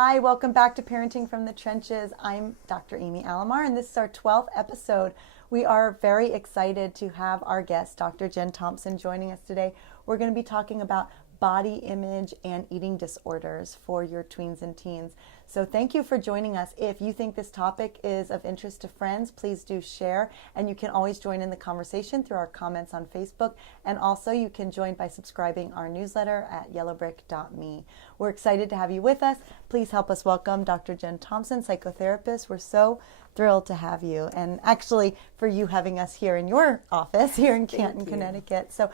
Hi, welcome back to Parenting from the Trenches. I'm Dr. Amy Alamar, and this is our 12th episode. We are very excited to have our guest, Dr. Jen Thompson, joining us today. We're going to be talking about body image and eating disorders for your tweens and teens. So thank you for joining us. If you think this topic is of interest to friends, please do share. And you can always join in the conversation through our comments on Facebook. And also you can join by subscribing our newsletter at Yellowbrick.me. We're excited to have you with us. Please help us welcome Dr. Jen Thompson, psychotherapist. We're so thrilled to have you, and actually for you having us here in your office here in Canton, Connecticut. So,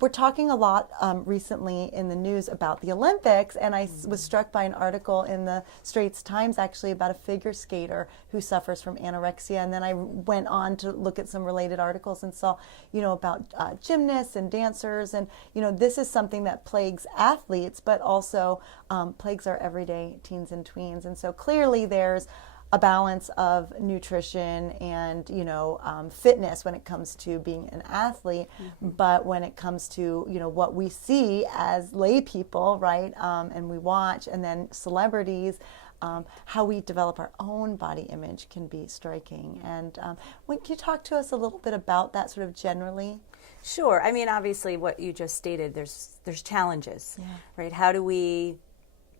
we're talking a lot recently in the news about the Olympics, and I was struck by an article in the Straits Times actually about a figure skater who suffers from anorexia, and then I went on to look at some related articles and saw, about gymnasts and dancers, and, this is something that plagues athletes, but also plagues our everyday teens and tweens, and so clearly there's a balance of nutrition and, fitness when it comes to being an athlete. Mm-hmm. But when it comes to, what we see as lay people, right, and we watch, and then celebrities, how we develop our own body image can be striking. And can you talk to us a little bit about that sort of generally? Sure. I mean, obviously what you just stated, there's challenges, right? How do we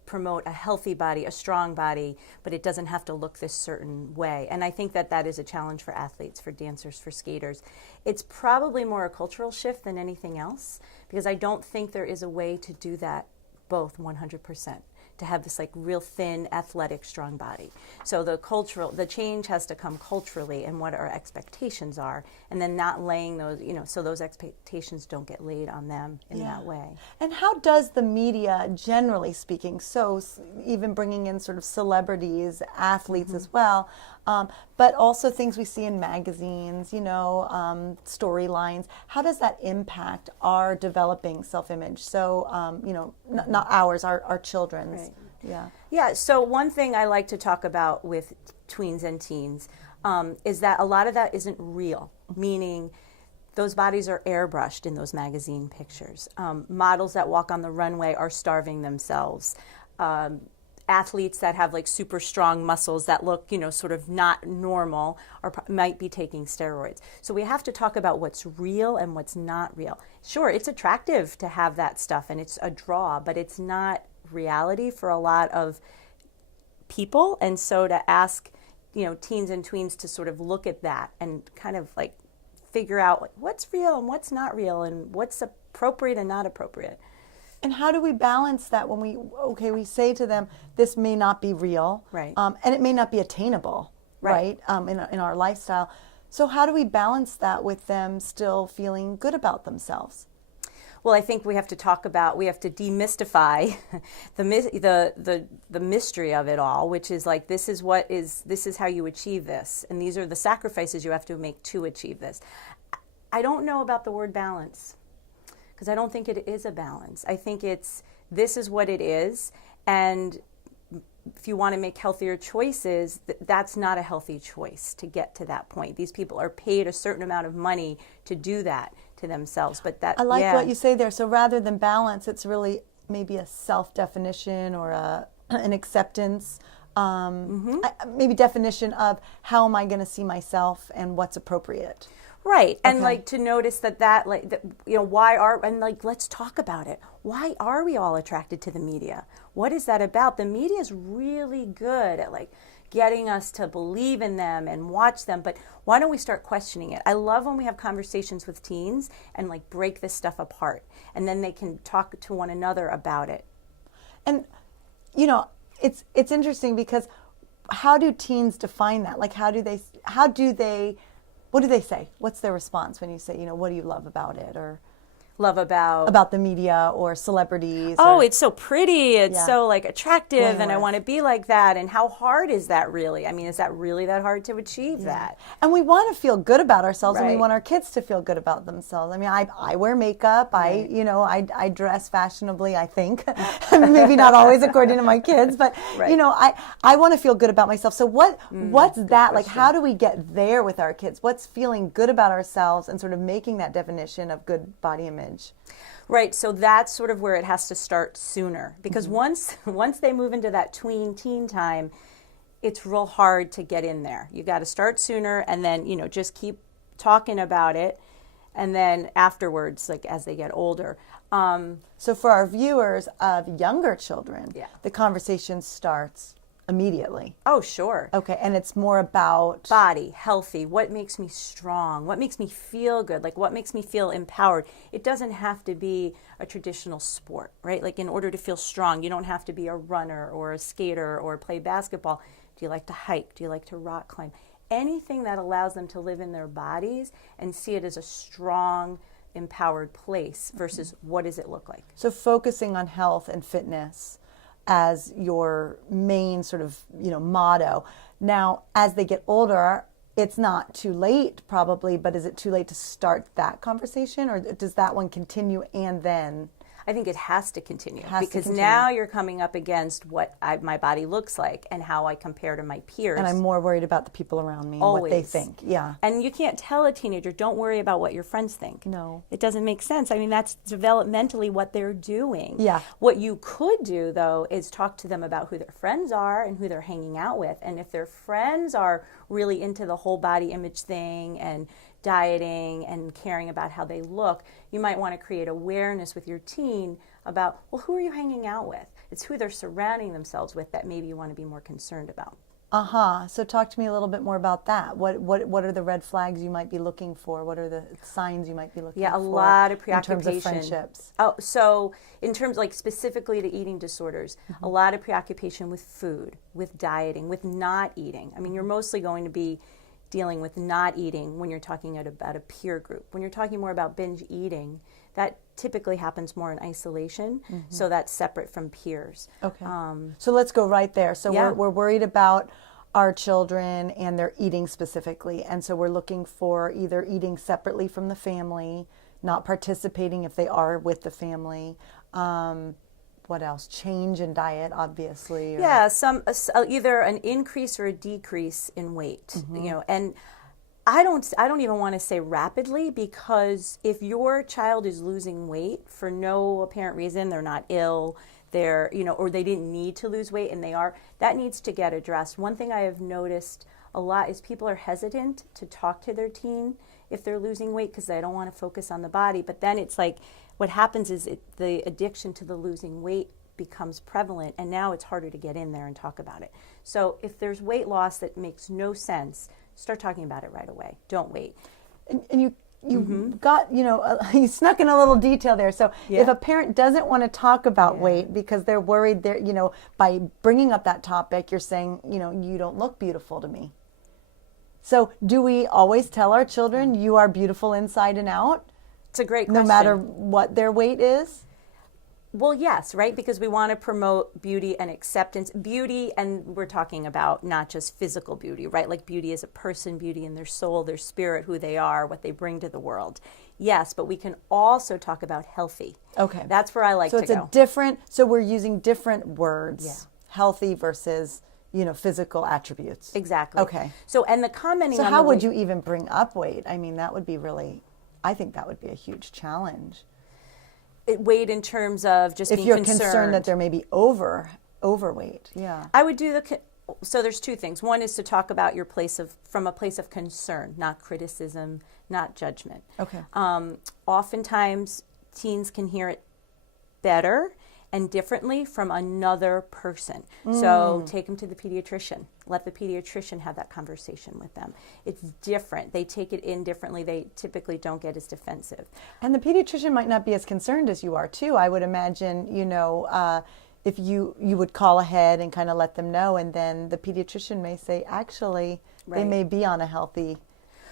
promote a healthy body, a strong body, but it doesn't have to look this certain way. And I think that is a challenge for athletes, for dancers, for skaters. It's probably more a cultural shift than anything else, because I don't think there is a way to do that both 100%, to have this like real thin, athletic, strong body. So the change has to come culturally and what our expectations are, and then not laying those, so those expectations don't get laid on them in that way. And how does the media, generally speaking, so even bringing in sort of celebrities, athletes as well, but also things we see in magazines, storylines, how does that impact our developing self-image? So, not ours, our children's. Right. Yeah. So one thing I like to talk about with tweens and teens is that a lot of that isn't real, meaning those bodies are airbrushed in those magazine pictures. Models that walk on the runway are starving themselves. Athletes that have like super strong muscles that look, sort of not normal might be taking steroids. So we have to talk about what's real and what's not real. Sure, it's attractive to have that stuff and it's a draw, but it's not reality for a lot of people. And so to ask, teens and tweens to sort of look at that and kind of like figure out what's real and what's not real and what's appropriate and not appropriate. And how do we balance that when we say to them, this may not be real, right? And it may not be attainable, right? In our lifestyle. So how do we balance that with them still feeling good about themselves? Well, I think we have to demystify the mystery of it all, which is like, this is how you achieve this. And these are the sacrifices you have to make to achieve this. I don't know about the word balance, because I don't think it is a balance. I think this is what it is, and if you want to make healthier choices, that's not a healthy choice to get to that point. These people are paid a certain amount of money to do that to themselves. But I like what you say there. So rather than balance, it's really maybe a self-definition or an acceptance, maybe definition of how am I going to see myself and what's appropriate. Right, and like to notice let's talk about it. Why are we all attracted to the media? What is that about? The media is really good at like getting us to believe in them and watch them, but why don't we start questioning it? I love when we have conversations with teens and like break this stuff apart, and then they can talk to one another about it. And it's interesting because how do teens define that? Like what do they say? What's their response when you say, what do you love about it? Or love about the media or celebrities? It's so pretty. It's so like attractive, glamorous. And I want to be like that. And how hard is that really? I mean, is that really that hard to achieve that? And we want to feel good about ourselves, and we want our kids to feel good about themselves. I mean, I wear makeup. I dress fashionably, I think. Maybe not always according to my kids, but I want to feel good about myself. So what's that like? How do we get there with our kids? What's feeling good about ourselves and sort of making that definition of good body image? Right, so that's sort of where it has to start sooner, because once they move into that tween teen time, it's real hard to get in there. You got to start sooner, and then just keep talking about it, and then afterwards, like as they get older. So for our viewers of younger children, the conversation starts immediately. Oh, sure. Okay, and it's more about body, healthy, what makes me strong, what makes me feel good, like what makes me feel empowered. It doesn't have to be a traditional sport, right? Like in order to feel strong, you don't have to be a runner or a skater or play basketball. Do you like to hike? Do you like to rock climb? Anything that allows them to live in their bodies and see it as a strong, empowered place versus what does it look like? So focusing on health and fitness as your main sort of, motto. Now, as they get older, it's not too late probably, but is it too late to start that conversation, or does that one continue and then? I think it has to continue because now you're coming up against what my body looks like and how I compare to my peers. And I'm more worried about the people around me and what they think. Yeah. And you can't tell a teenager, don't worry about what your friends think. No. It doesn't make sense. I mean, that's developmentally what they're doing. Yeah. What you could do, though, is talk to them about who their friends are and who they're hanging out with. And if their friends are really into the whole body image thing and dieting and caring about how they look, you might want to create awareness with your teen about, well, who are you hanging out with? It's who they're surrounding themselves with that maybe you want to be more concerned about. So talk to me a little bit more about that. What are the red flags you might be looking for? What are the signs you might be looking for? Yeah, a lot of preoccupation. In terms of friendships. Oh, so in terms like specifically to eating disorders, a lot of preoccupation with food, with dieting, with not eating. I mean, you're mostly going to be dealing with not eating when you're talking about a peer group. When you're talking more about binge eating, that typically happens more in isolation, so that's separate from peers. Okay. So let's go right there. So Yeah. we're worried about our children and their eating specifically, and so we're looking for either eating separately from the family, not participating if they are with the family. What else? Change in diet, obviously. Or... Yeah, either an increase or a decrease in weight. And I don't even want to say rapidly, because if your child is losing weight for no apparent reason, they're not ill, they're or they didn't need to lose weight and they are, that needs to get addressed. One thing I have noticed a lot is people are hesitant to talk to their teen if they're losing weight because they don't want to focus on the body. But then it's like what happens is the addiction to the losing weight becomes prevalent, and now it's harder to get in there and talk about it. So if there's weight loss that makes no sense, start talking about it right away. Don't wait. And you got, you snuck in a little detail there. So if a parent doesn't want to talk about weight because they're worried, by bringing up that topic, you're saying, you don't look beautiful to me. So do we always tell our children you are beautiful inside and out? It's a great question. No matter what their weight is? Well, yes, right? Because we want to promote beauty and acceptance. Beauty, and we're talking about not just physical beauty, right? Like beauty as a person, beauty in their soul, their spirit, who they are, what they bring to the world. Yes, but we can also talk about healthy. Okay. That's where I like to go. So we're using different words. Yeah. Healthy versus, physical attributes. Exactly. Okay. So, and the commenting on So how would you even bring up weight? I mean, that would be I think that would be a huge challenge. Weight in terms of just being concerned. If you're concerned that there may be overweight, yeah. I would do so there's two things. One is to talk about your from a place of concern, not criticism, not judgment. Okay. Oftentimes, teens can hear it better and differently from another person. So take them to the pediatrician. Let the pediatrician have that conversation with them. It's different. They take it in differently. They typically don't get as defensive. And the pediatrician might not be as concerned as you are, too. I would imagine, if you would call ahead and kind of let them know, and then the pediatrician may say, actually, they may be on a healthy...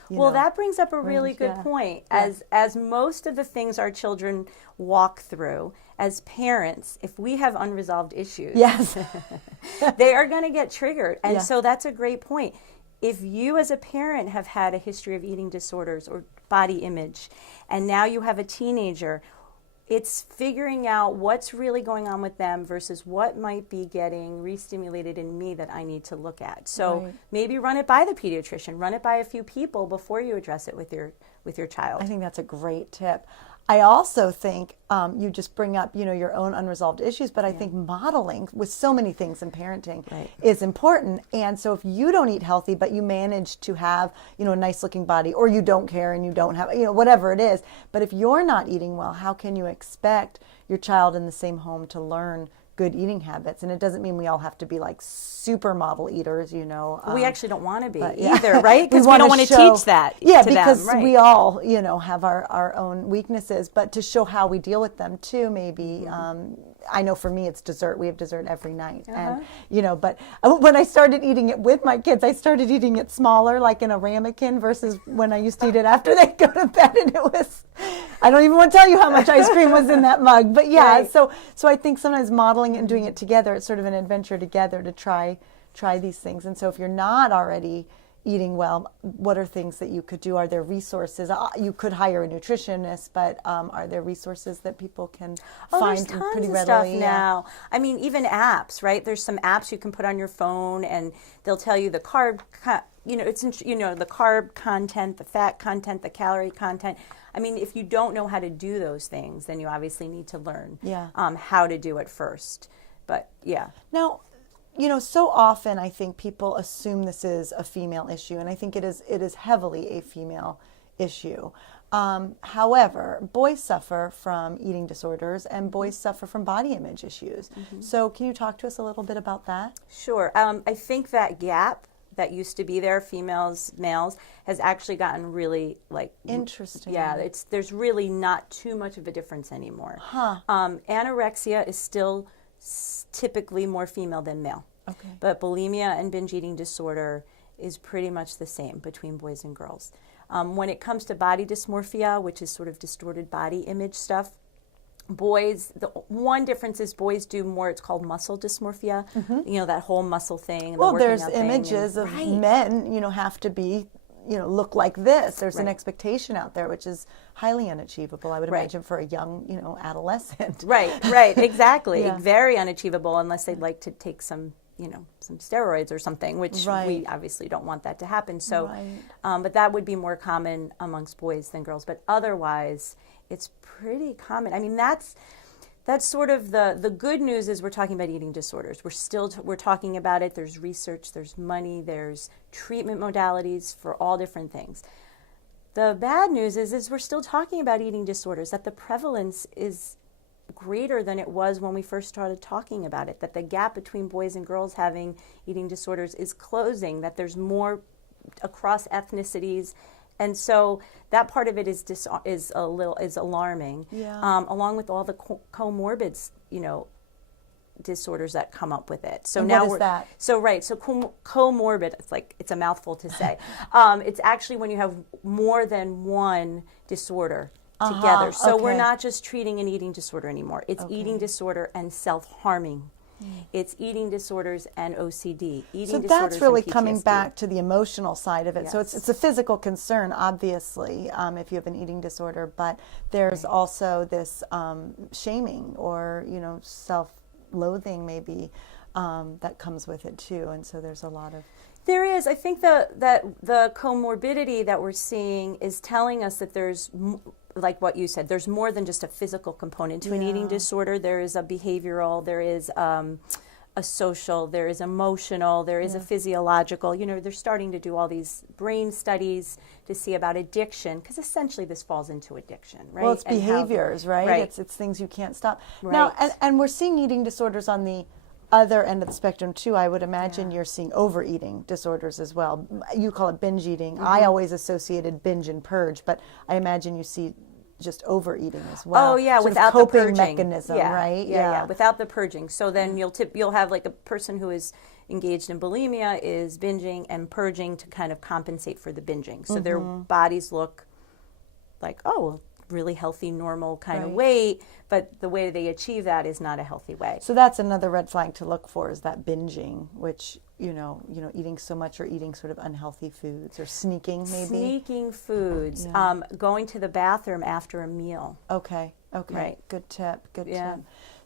Well, that brings up a really good point. As most of the things our children walk through, as parents, if we have unresolved issues, they are going to get triggered. And so that's a great point. If you as a parent have had a history of eating disorders or body image, and now you have a teenager, it's figuring out what's really going on with them versus what might be getting re-stimulated in me that I need to look at. So maybe run it by the pediatrician, run it by a few people before you address it with your child. I think that's a great tip. I also think you just bring up, your own unresolved issues, but I think modeling with so many things in parenting is important. And so if you don't eat healthy, but you manage to have, a nice looking body, or you don't care and you don't have, whatever it is, but if you're not eating well, how can you expect your child in the same home to learn good eating habits? And it doesn't mean we all have to be like supermodel eaters, we actually don't want to be but, either, right? Because we don't want to teach that to because them, right. we all, have our own weaknesses, but to show how we deal with them too, maybe. I know for me it's dessert. We have dessert every night. And, but when I started eating it with my kids, I started eating it smaller, like in a ramekin, versus when I used to eat it after they go to bed. And it was, I don't even want to tell you how much ice cream was in that mug. But yeah, right. So I think sometimes modeling it and doing it together, it's sort of an adventure together to try these things. And so if you're not already eating well, what are things that you could do? Are there resources? You could hire a nutritionist, but are there resources that people can find there's tons pretty of readily? Stuff now. I mean, even apps, right? There's some apps you can put on your phone, and they'll tell you the carb, the carb content, the fat content, the calorie content. I mean, if you don't know how to do those things, then you obviously need to learn how to do it first. But yeah. Now, so often I think people assume this is a female issue, and I think it is heavily a female issue. However, boys suffer from eating disorders, and boys suffer from body image issues. So can you talk to us a little bit about that? Sure. I think that gap that used to be there, females, males, has actually gotten really interesting. Yeah, there's really not too much of a difference anymore. Anorexia is still typically more female than male. Okay. But bulimia and binge eating disorder is pretty much the same between boys and girls. When it comes to body dysmorphia, which is sort of distorted body image stuff, boys, the one difference is boys do more, it's called muscle dysmorphia, that whole muscle thing. Well, there's images of men, have to be, look like this. There's an expectation out there, which is highly unachievable, I would imagine, for a young, adolescent. Right, exactly. Very unachievable unless they'd like to take some steroids or something, which we obviously don't want that to happen. So, but that would be more common amongst boys than girls. But otherwise, it's pretty common. I mean, that's sort of the good news is we're talking about eating disorders. We're talking about it. There's research, there's money, there's treatment modalities for all different things. The bad news is we're still talking about eating disorders, that the prevalence is greater than it was when we first started talking about it, that the gap between boys and girls having eating disorders is closing, that there's more across ethnicities. And so that part of it is alarming, along with all the comorbid, disorders that come up with it. So and now what is that? So comorbid. It's a mouthful to say. It's actually when you have more than one disorder together. So we're not just treating an eating disorder anymore. It's eating disorder and self-harming. It's eating disorders and OCD. So that's really coming back to the emotional side of it. Yes. So it's a physical concern, obviously, if you have an eating disorder, but there's also this shaming or, self-loathing maybe that comes with it too. And so there's a lot of... There is. I think that the comorbidity that we're seeing is telling us that there's, like what you said, there's more than just a physical component to an eating disorder. There is a behavioral, there is a social, there is emotional, there is a physiological. They're starting to do all these brain studies to see about addiction, because essentially this falls into addiction, right? Well, it's behaviors, right? It's things you can't stop. Right. Now, and we're seeing eating disorders on the other end of the spectrum too. I would imagine you're seeing overeating disorders as well. You call it binge eating. I always associated binge and purge, but I imagine you see just overeating as well. Oh yeah, sort without of coping the purging mechanism, right? Yeah, without the purging. So then you'll have like a person who is engaged in bulimia is binging and purging to kind of compensate for the binging. So their bodies look like, really healthy, normal kind of weight, but the way they achieve that is not a healthy way. So that's another red flag to look for, is that binging, which, eating so much or eating sort of unhealthy foods or sneaking maybe. Sneaking foods, going to the bathroom after a meal. Okay. Right. Good tip.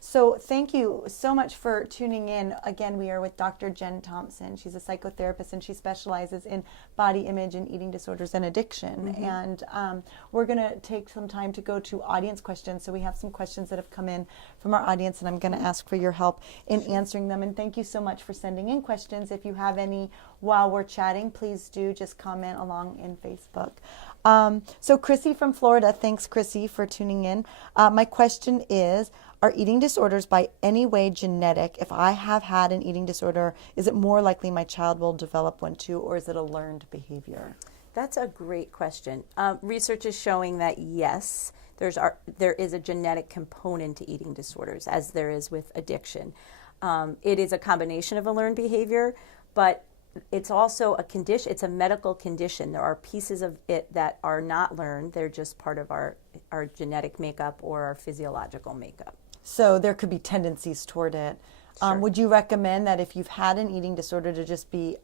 So thank you so much for tuning in. Again, we are with Dr. Jen Thompson. She's a psychotherapist, and she specializes in body image and eating disorders and addiction. And we're going to take some time to go to audience questions. So we have some questions that have come in from our audience, and I'm going to ask for your help in answering them. And thank you so much for sending in questions. If you have any while we're chatting, please do just comment along in Facebook. So Chrissy from Florida, thanks Chrissy for tuning in. My question is, are eating disorders by any way genetic? If I have had an eating disorder, is it more likely my child will develop one too, or is it a learned behavior? That's a great question. Research is showing that yes, there is a genetic component to eating disorders, as there is with addiction. It is a combination of a learned behavior, but it's also a condition. It's a medical condition. There are pieces of it that are not learned. They're just part of our genetic makeup or our physiological makeup. So there could be tendencies toward it. Sure. Would you recommend that if you've had an eating disorder to just be,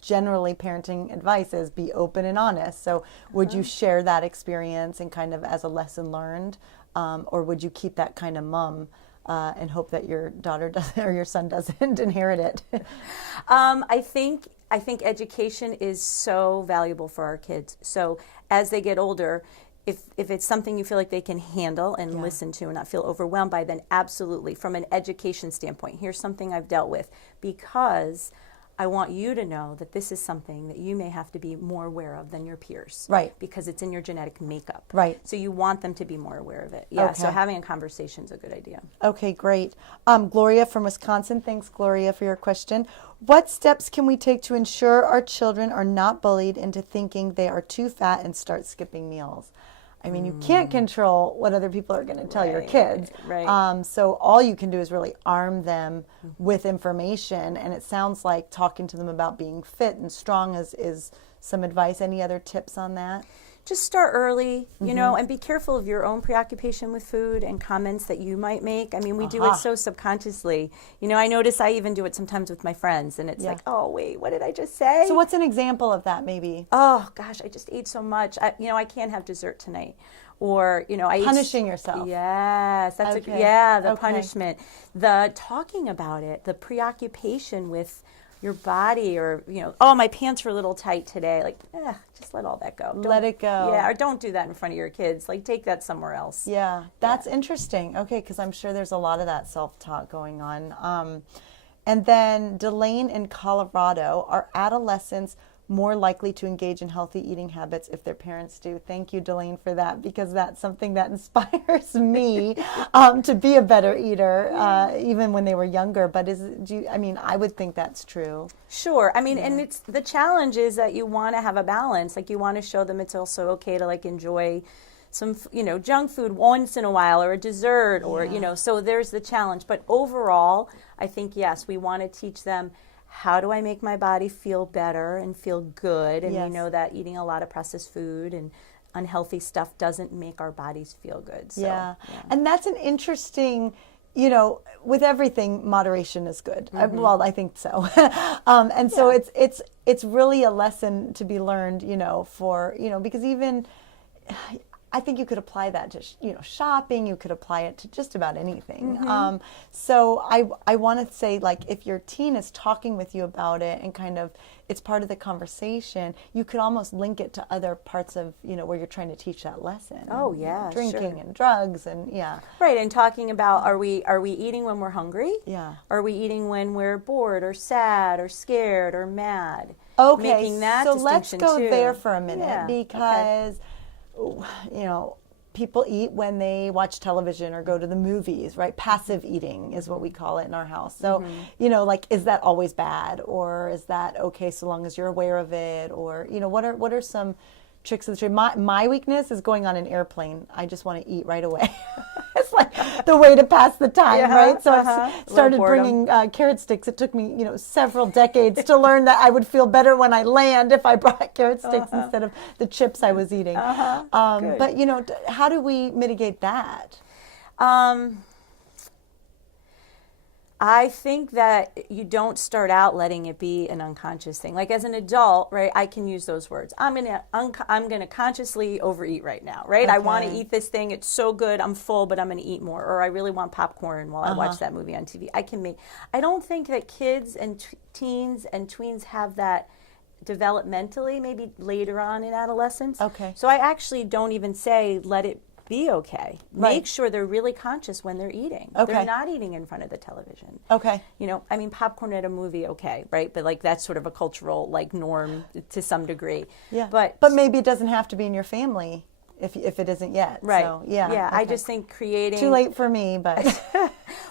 generally parenting advice is be open and honest. So would you share that experience and kind of as a lesson learned? Or would you keep that kind of mum and hope that your daughter does or your son doesn't inherit it? I think education is so valuable for our kids. So as they get older, if it's something you feel like they can handle and listen to and not feel overwhelmed by, then absolutely. From an education standpoint, here's something I've dealt with, because I want you to know that this is something that you may have to be more aware of than your peers. Right. Because it's in your genetic makeup. Right. So you want them to be more aware of it. Yeah, so Okay. having a conversation is a good idea. Okay, great. Gloria from Wisconsin. Thanks, Gloria, for your question. What steps can we take to ensure our children are not bullied into thinking they are too fat and start skipping meals? You can't control what other people are going to tell your kids. Right. So all you can do is really arm them with information. And it sounds like talking to them about being fit and strong is some advice. Any other tips on that? Just start early, and be careful of your own preoccupation with food and comments that you might make. We do it so subconsciously. I notice I even do it sometimes with my friends, and it's like, oh, wait, what did I just say? So what's an example of that, maybe? Oh, gosh, I just ate so much. I can't have dessert tonight. Or, I punishing yourself. Yes, that's Okay. the punishment. The talking about it, the preoccupation with your body, or oh, my pants were a little tight today, like just let all that go. Let it go. Yeah, or don't do that in front of your kids, like take that somewhere else. Yeah, that's interesting. Okay, because I'm sure there's a lot of that self-talk going on. And then Delane in Colorado, are adolescents more likely to engage in healthy eating habits if their parents do? Thank you, Delane, for that, because that's something that inspires me to be a better eater, even when they were younger. But I would think that's true. Sure. And it's the challenge is that you want to have a balance. Like, you want to show them it's also okay to enjoy some, junk food once in a while, or a dessert, or, so there's the challenge. But overall, I think, yes, we want to teach them, how do I make my body feel better and feel good? And we know that eating a lot of processed food and unhealthy stuff doesn't make our bodies feel good. So, And that's an interesting, with everything, moderation is good. Well, I think so. So it's really a lesson to be learned, because even I think you could apply that to, shopping. You could apply it to just about anything. So I want to say, if your teen is talking with you about it and kind of it's part of the conversation, you could almost link it to other parts of, where you're trying to teach that lesson. Oh, yeah, drinking and drugs and Right, and talking about, are we eating when we're hungry? Yeah. Are we eating when we're bored or sad or scared or mad? Okay, Making that so let's distinction go too. there for a minute, Yeah, because people eat when they watch television or go to the movies, right? Passive eating is what we call it in our house. So, is that always bad, or is that okay so long as you're aware of it? Or, what are some tricks of the trade? My weakness is going on an airplane. I just want to eat right away. It's like the way to pass the time, right? So I started bringing carrot sticks. It took me, several decades to learn that I would feel better when I land if I brought carrot sticks instead of the chips I was eating. But, how do we mitigate that? I think that you don't start out letting it be an unconscious thing. Like as an adult, right, I can use those words. I'm gonna consciously overeat right now, right? I want to eat this thing. It's so good. I'm full, but I'm going to eat more. Or I really want popcorn while I watch that movie on TV. I don't think that kids and teens and tweens have that developmentally, maybe later on in adolescence. Okay. So I actually don't even say let it be okay. Right. Make sure they're really conscious when they're eating. Okay. They're not eating in front of the television. Okay. You know, I mean, popcorn at a movie, okay, right? But like that's sort of a cultural like norm to some degree. Yeah. But maybe it doesn't have to be in your family if it isn't yet. right. So, yeah. Yeah. Okay. I just think creating. Too late for me, but.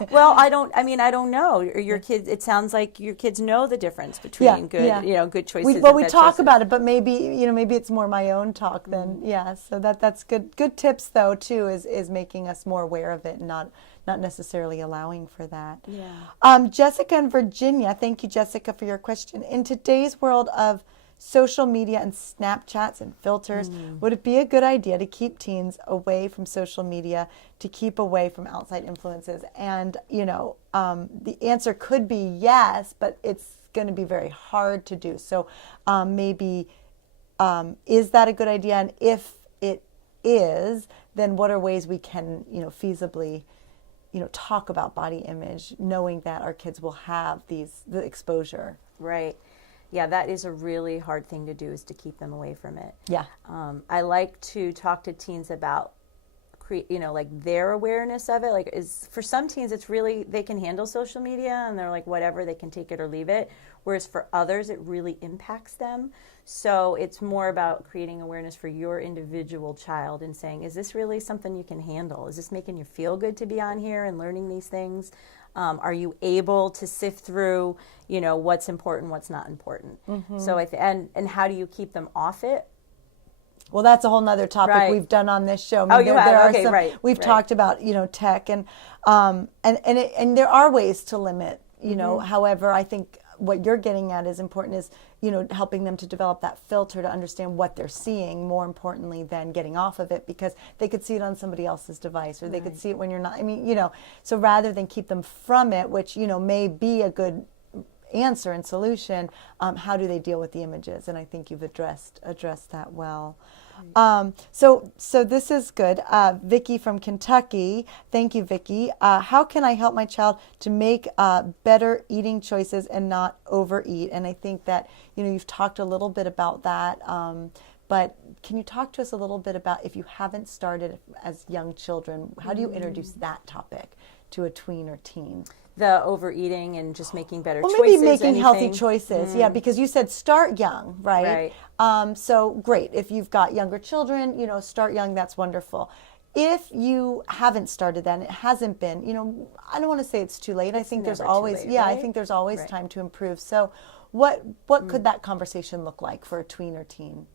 Well, I don't know. Your kids, it sounds like your kids know the difference between good choices. We and talk bad choices. about it, but maybe it's more my own talk than So that's good. Good tips though too is making us more aware of it and not necessarily allowing for that. Yeah. Jessica in Virginia, thank you, Jessica, for your question. In today's world of social media and Snapchats and filters, would it be a good idea to keep teens away from social media, to keep away from outside influences? And, the answer could be yes, but it's going to be very hard to do. So maybe is that a good idea? And if it is, then what are ways we can, feasibly, talk about body image, knowing that our kids will have the exposure? Right. Yeah, that is a really hard thing to do, is to keep them away from it. Yeah. I like to talk to teens about, like their awareness of it. Like, for some teens, it's really, they can handle social media and they're like, whatever, they can take it or leave it. Whereas for others, it really impacts them. So it's more about creating awareness for your individual child and saying, is this really something you can handle? Is this making you feel good to be on here and learning these things? Are you able to sift through, what's important, what's not important? So and how do you keep them off it? Well, that's a whole nother topic Right. we've done on this show. I mean, you have? Okay, some, right. We've right. talked about, tech and there are ways to limit, however, I think what you're getting at is important is, helping them to develop that filter to understand what they're seeing, more importantly than getting off of it, because they could see it on somebody else's device or they could see it when you're not. I mean, so rather than keep them from it, which, may be a good answer and solution, how do they deal with the images? And I think you've addressed that well. So this is good. Vicky from Kentucky. Thank you, Vicky. How can I help my child to make better eating choices and not overeat? And I think that, you've talked a little bit about that. But can you talk to us a little bit about, if you haven't started as young children, how do you introduce that topic to a tween or teen? The overeating and just making better choices. Well, maybe making healthy choices. Yeah, because you said start young, right? So great. If you've got younger children, start young. That's wonderful. If you haven't started that, and it hasn't been, I don't want to say it's too late. I think there's always, late, right? I think there's always time to improve. So what could that conversation look like for a tween or teen?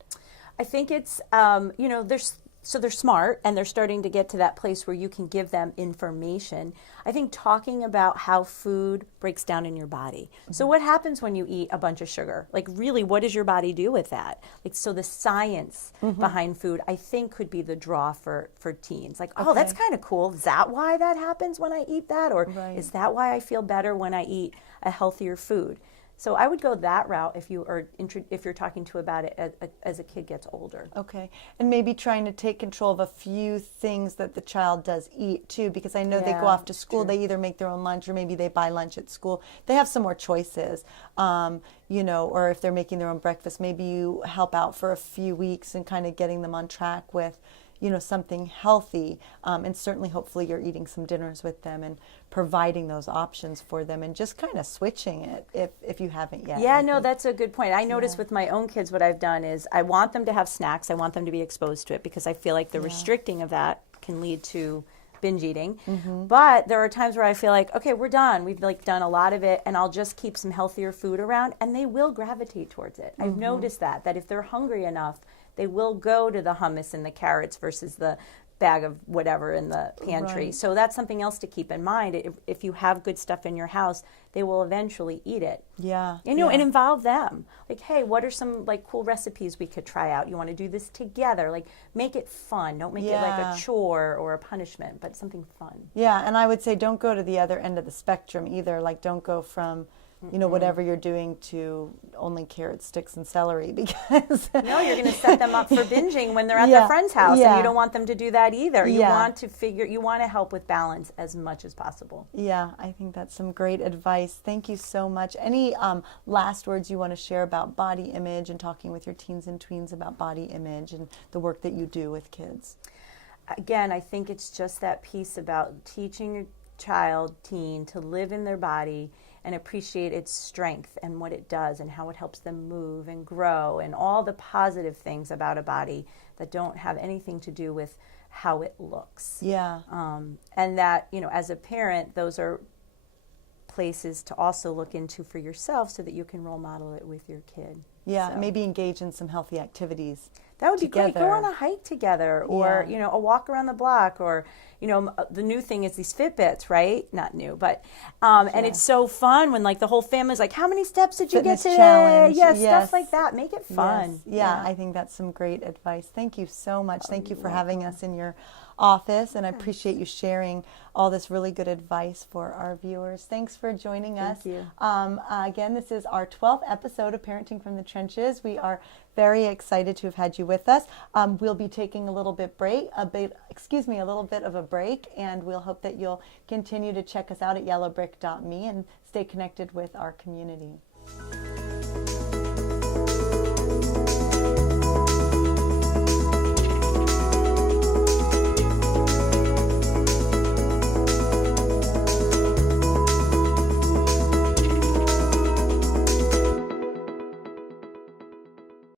I think it's, they're smart and they're starting to get to that place where you can give them information. I think talking about how food breaks down in your body. So what happens when you eat a bunch of sugar? Like, really, what does your body do with that? Like, so the science behind food, I think, could be the draw for teens. Like, oh, that's kind of cool. Is that why that happens when I eat that? Or is that why I feel better when I eat a healthier food? So I would go that route if you're talking to about it as a kid gets older. Okay, and maybe trying to take control of a few things that the child does eat too, because I know they go off to school. They either make their own lunch or maybe they buy lunch at school. They have some more choices, or if they're making their own breakfast, maybe you help out for a few weeks and kind of getting them on track with, something healthy, and certainly hopefully you're eating some dinners with them and providing those options for them and just kind of switching it if you haven't yet. Yeah, no, that's a good point. I notice with my own kids what I've done is I want them to have snacks. I want them to be exposed to it because I feel like the restricting of that can lead to binge eating. But there are times where I feel like, okay, we're done. We've done a lot of it, and I'll just keep some healthier food around, and they will gravitate towards it. I've noticed that if they're hungry enough, they will go to the hummus and the carrots versus the bag of whatever in the pantry. Right. So that's something else to keep in mind. If you have good stuff in your house, they will eventually eat it. Yeah. And, and involve them. Like, hey, what are some like cool recipes we could try out? You want to do this together? Like, make it fun. Don't make it like a chore or a punishment, but something fun. Yeah, and I would say don't go to the other end of the spectrum either. Like, don't go from whatever you're doing to only carrots, sticks, and celery, because no, you're going to set them up for binging when they're at their friend's house, and you don't want them to do that either. You want to help with balance as much as possible. Yeah, I think that's some great advice. Thank you so much. Any last words you want to share about body image and talking with your teens and tweens about body image and the work that you do with kids? Again, I think it's just that piece about teaching your child, teen, to live in their body and appreciate its strength and what it does and how it helps them move and grow and all the positive things about a body that don't have anything to do with how it looks. Yeah. And that, as a parent, those are places to also look into for yourself so that you can role model it with your kid. Yeah, So maybe engage in some healthy activities. that would be great. Go together. on a hike together, or a walk around the block, or the new thing is these Fitbits, right? Not new, but and it's so fun when like the whole family's like, how many steps did you Fitness get today? challenge. Yeah, Yes. stuff like that. Make it fun. Yes. Yeah, I think that's some great advice. Thank you so much. Thank you for having us in your office, and I appreciate you sharing all this really good advice for our viewers. Thanks for joining us. Thank you. Again, this is our 12th episode of Parenting from the Trenches. We are very excited to have had you with us. We'll be taking a little bit of a break, and we'll hope that you'll continue to check us out at Yellowbrick.me and stay connected with our community.